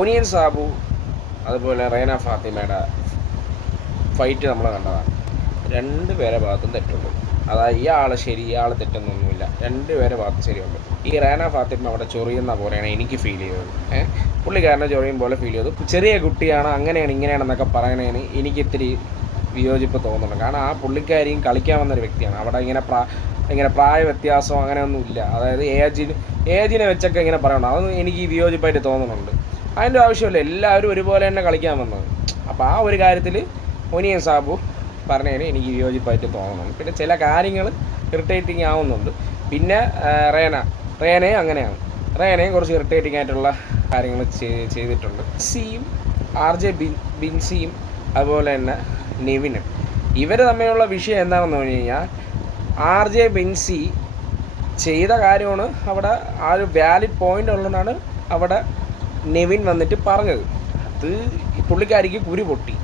Onion Sabu അതുപോലെ റേന ഫാത്തിമയുടെ fight നമ്മൾ കണ്ടതാണ്. രണ്ടുപേരെ ഭാഗത്തും തെറ്റുണ്ട്. അതായത് ഇയാൾ ശരി ഇയാൾ തെറ്റൊന്നൊന്നുമില്ല, രണ്ടുപേരെ ഭാഗത്തും ശരിയുണ്ട്. ഈ റേന ഫാത്തിമ അവിടെ ചൊറിയുന്ന പോലെയാണ് എനിക്ക് ഫീൽ ചെയ്തത്. പുള്ളിക്കാരനെ ചൊറിയും പോലെ ഫീൽ ചെയ്തു. ചെറിയ കുട്ടിയാണ്, അങ്ങനെയാണ് ഇങ്ങനെയാണെന്നൊക്കെ പറയണതിന് എനിക്ക് ഇത്തിരി വിയോജിപ്പ് തോന്നുന്നുണ്ട്. കാരണം ആ പുള്ളിക്കാരിയും കളിക്കാൻ വന്നൊരു വ്യക്തിയാണ്. അവിടെ ഇങ്ങനെ പ്രായ വ്യത്യാസം അങ്ങനെയൊന്നുമില്ല. അതായത് ഏജിനെ വെച്ചൊക്കെ ഇങ്ങനെ പറയണം, അതൊന്നും എനിക്ക് വിയോജിപ്പായിട്ട് തോന്നുന്നുണ്ട്. അതിൻ്റെ ആവശ്യമില്ല, എല്ലാവരും ഒരുപോലെ തന്നെ കളിക്കാൻ വന്നത്. അപ്പോൾ ആ ഒരു കാര്യത്തിൽ ഒനിയൻ സാബു പറഞ്ഞതിന് എനിക്ക് വിയോജിപ്പായിട്ട് തോന്നുന്നുണ്ട്. പിന്നെ ചില കാര്യങ്ങൾ ഇറിറ്റേറ്റിംഗ് ആവുന്നുണ്ട്. പിന്നെ റേനയും അങ്ങനെയാണ്. റേനയും കുറച്ച് ഇറിറ്റേറ്റിംഗ് ആയിട്ടുള്ള കാര്യങ്ങൾ ചെയ്തിട്ടുണ്ട്. RJ ബിൻസിയും അതുപോലെ തന്നെ നെവിനും ഇവർ തമ്മിലുള്ള വിഷയം എന്താണെന്ന് പറഞ്ഞു കഴിഞ്ഞാൽ, RJ ബിൻസി ചെയ്ത കാര്യമാണ് അവിടെ ആ ഒരു വാലിഡ് പോയിൻ്റ് ഉള്ളതാണ് അവിടെ നെവിൻ വന്നിട്ട് പറഞ്ഞത്. അത് പുള്ളിക്കാരിക്ക് കുരു പൊട്ടി.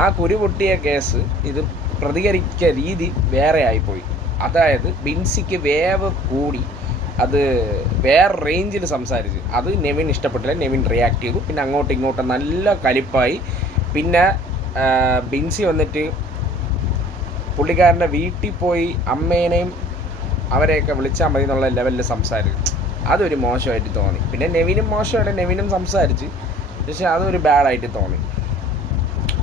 ആ കുരു പൊട്ടിയ കേസ് ഇത് പ്രതികരിക്കുക രീതി വേറെ ആയിപ്പോയി. അതായത് ബിൻസിക്ക് വേവ് കൂടി, അത് വേറെ റേഞ്ചിൽ സംസാരിച്ച് അത് നെവിൻ ഇഷ്ടപ്പെട്ടില്ല. നെവിൻ റിയാക്ട് ചെയ്തു. പിന്നെ അങ്ങോട്ടും ഇങ്ങോട്ടും നല്ല കലിപ്പായി. പിന്നെ ബിൻസി വന്നിട്ട് പുള്ളിക്കാരൻ്റെ വീട്ടിൽ പോയി അമ്മേനെയും അവരെയൊക്കെ വിളിച്ചാൽ മതി എന്നുള്ള ലെവലിൽ സംസാരിച്ചു. അതൊരു മോശമായിട്ട് തോന്നി. പിന്നെ നെവിനും മോശമായിട്ട് നെവിനും സംസാരിച്ച്, പക്ഷേ അതൊരു ബാഡായിട്ട് തോന്നി.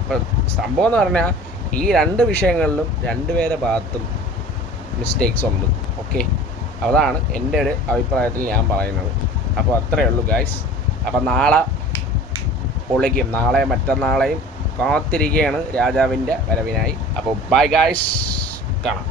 അപ്പോൾ സംഭവം എന്ന് പറഞ്ഞാൽ ഈ രണ്ട് വിഷയങ്ങളിലും രണ്ടുപേരെ ഭാഗത്തും മിസ്റ്റേക്സ് ഉണ്ട്. ഓക്കെ, അതാണ് എൻ്റെ ഒരു അഭിപ്രായത്തിൽ ഞാൻ പറയുന്നത്. അപ്പോൾ അത്രയേ ഉള്ളൂ ഗൈസ്. അപ്പോൾ നാളെ പൊളിക്കും. നാളെ മറ്റന്നാളെയും കാത്തിരിക്കുകയാണ് രാജാവിൻ്റെ വരവിനായി. അപ്പോൾ ബൈ ഗൈസ്, കാണാം.